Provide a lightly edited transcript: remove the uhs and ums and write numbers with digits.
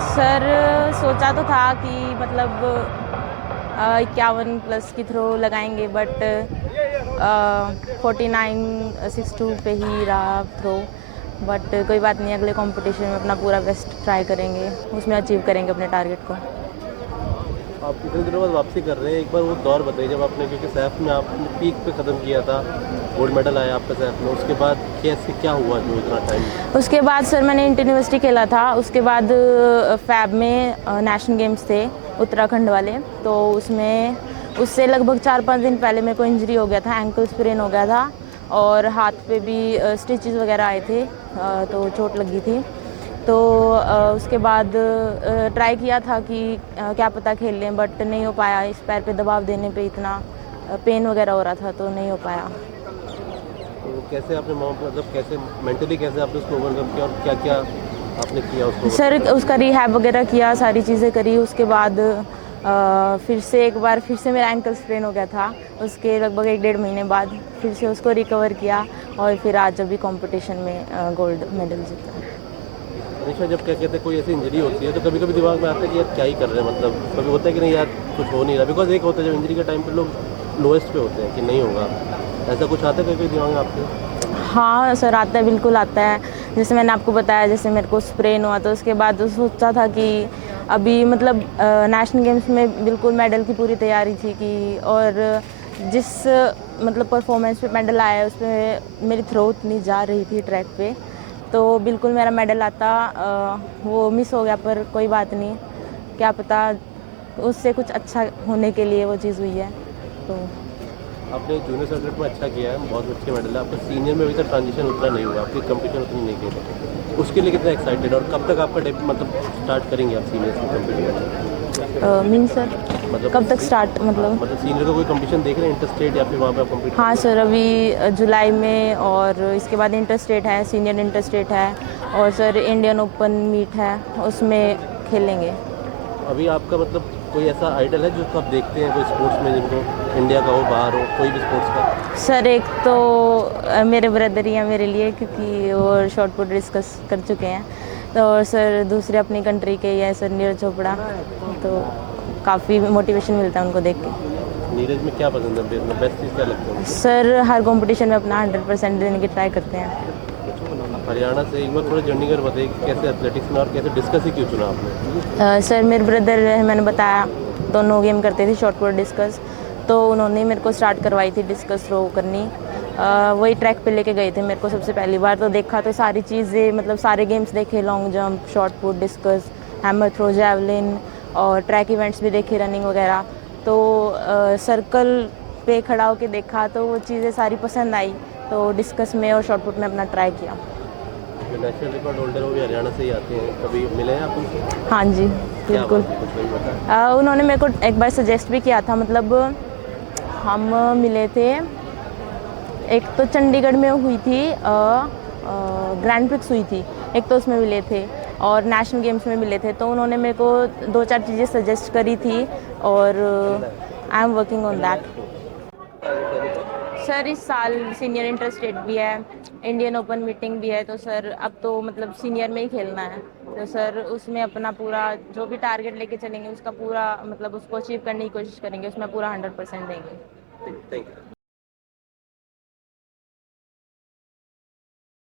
Sir सोचा तो था कि मतलब 51 प्लस की थ्रो लगाएंगे, बट 49.62 पे ही रहा थ्रो। बट कोई बात नहीं, अगले कंपटीशन में अपना पूरा बेस्ट ट्राई करेंगे, उसमें अचीव करेंगे अपने टारगेट को। आप कितने दिनों बाद वापसी कर रहे हैं, एक बार वो दौर बताइए जब आपने, क्योंकि सैफ में आपने पीक पे ख़त्म किया था, गोल्ड मेडल आया आपका सैफ में, उसके बाद कैसे क्या हुआ जो इतना टाइम? उसके बाद सर मैंने इंटर यूनिवर्सिटी खेला था, उसके बाद फैब में नेशनल गेम्स थे उत्तराखंड वाले, तो उसमें उससे लगभग 4-5 दिन पहले मेरे को इंजरी हो गया था, एंकल स्प्रेन हो गया था और हाथ पे भी स्टिचेस वगैरह आए थे, तो चोट लगी थी। तो उसके बाद ट्राई किया था कि क्या पता खेल लें, बट नहीं हो पाया। इस पैर पे दबाव देने पे इतना पेन वगैरह हो रहा था, तो नहीं हो पाया। तो कैसे आपने मतलब कैसे मेंटली कैसे आपने उसको ओवरकम किया और क्या क्या आपने किया उसको सर overcome उसका रिहैब वगैरह किया, सारी चीज़ें करी। उसके बाद फिर से एक बार फिर से मेरा एंकल स्प्रेन हो गया था, उसके लगभग 1-1.5 महीने बाद फिर से उसको रिकवर किया और फिर आज अभी कंपटीशन में गोल्ड मेडल जीता। हमेशा जब क्या कहते हैं कोई ऐसी इंजरी होती है तो कभी कभी दिमाग में आता है कि यार क्या ही कर रहे हैं, मतलब कभी होता है कि नहीं यार कुछ हो नहीं रहा, बिकॉज एक होता है जब इंजरी के टाइम पे लोग लोएस्ट पे होते हैं कि नहीं होगा, ऐसा कुछ आता है कभी दिमाग में आपके? हाँ सर, आता है, बिल्कुल आता है। जैसे मैंने आपको बताया, जैसे मेरे को स्प्रेन हुआ तो उसके बाद तो सोचा था कि अभी मतलब नेशनल गेम्स में बिल्कुल मेडल की पूरी तैयारी थी कि, और जिस मतलब परफॉर्मेंस पे मेडल आया है उसमें मेरी थ्रो इतनी जा रही थी ट्रैक पे, तो बिल्कुल मेरा मेडल आता। वो मिस हो गया, पर कोई बात नहीं, क्या पता उससे कुछ अच्छा होने के लिए वो चीज़ हुई है। तो आपने जूनियर सर्किट में अच्छा किया है, बहुत अच्छे मेडल है, आपका सीनियर में अभी तक ट्रांजिशन उतना नहीं हुआ, आपकी कंपटीशन उतनी नहीं की है, उसके लिए कितना एक्साइटेड और कब तक आपका मतलब स्टार्ट करेंगे आप सीनियर्स की कंपटीशन? मीन सर, मतलब कब तक स्टार्ट हाँ, मतलब? मतलब सीनियर का कोई कंपटीशन देख रहे हैं इंटर स्टेट या फिर वहाँ पे आप कंपीट हाँ करेंगे? सर, अभी जुलाई में, और इसके बाद इंटर स्टेट है, सीनियर इंटर स्टेट है, और सर इंडियन ओपन मीट है, उसमें खेलेंगे। अभी आपका मतलब कोई ऐसा आइडल है जिसको आप देखते हैं, कोई स्पोर्ट्स में जिनको, इंडिया का हो बाहर हो, कोई भी स्पोर्ट्स का? सर एक तो मेरे ब्रदर ही हैं मेरे लिए, क्योंकि वो शॉर्ट पुट डिस्कस कर चुके हैं। तो और सर दूसरे अपनी कंट्री के ही है, सर नीरज चोपड़ा, तो काफ़ी मोटिवेशन मिलता है उनको देख के। नीरज में क्या पसंद है, बेस्ट चीज़ क्या लगता है उनको? सर हर कंपटीशन में अपना 100% देने की ट्राई करते हैं। हरियाणा से एक बार थोड़ा जर्नी कर बताइए कि कैसे एथलेटिक्स में और कैसे डिस्कस ही क्यों चुना आपने? सर मेरे ब्रदर है, मैंने बताया, दोनों गेम करते थे शॉर्ट पुट डिस्कस, तो उन्होंने मेरे को स्टार्ट करवाई थी डिस्कस थ्रो करनी। वही ट्रैक पे लेके गए थे मेरे को सबसे पहली बार, तो देखा तो सारी चीज़ें, मतलब सारे गेम्स देखे, long jump, short put discus, hammer throw, javelin, और ट्रैक इवेंट्स भी देखे, रनिंग वगैरह। तो सर्कल पे खड़ा होके देखा तो वो चीज़ें सारी पसंद आई, तो डिस्कस में और शॉर्ट पुट में अपना ट्राई किया। जो नेशनल रिकॉर्ड होल्डर वो भी हरियाणा से ही आते हैं, कभी मिले हैं आप उनसे? हाँ जी, क्या बिल्कुल। बात है, कुछ नहीं बताया? उन्होंने मेरे को एक बार सजेस्ट भी किया था, मतलब हम मिले थे, एक तो चंडीगढ़ में हुई थी, ग्रैंड प्रिक्स हुई थी, एक तो उसमें मिले थे, और नेशनल गेम्स में मिले थे, तो उन्होंने मेरे को 2-4 चीज़ें सजेस्ट करी थी, और I am working on that. Sir इस साल सीनियर इंटर स्टेट भी है, इंडियन ओपन मीटिंग भी है, तो सर अब तो मतलब सीनियर में ही खेलना है, तो सर उसमें अपना पूरा जो भी टारगेट लेके चलेंगे उसका पूरा मतलब उसको अचीव करने की कोशिश करेंगे, उसमें पूरा 100% देंगे। Thank you.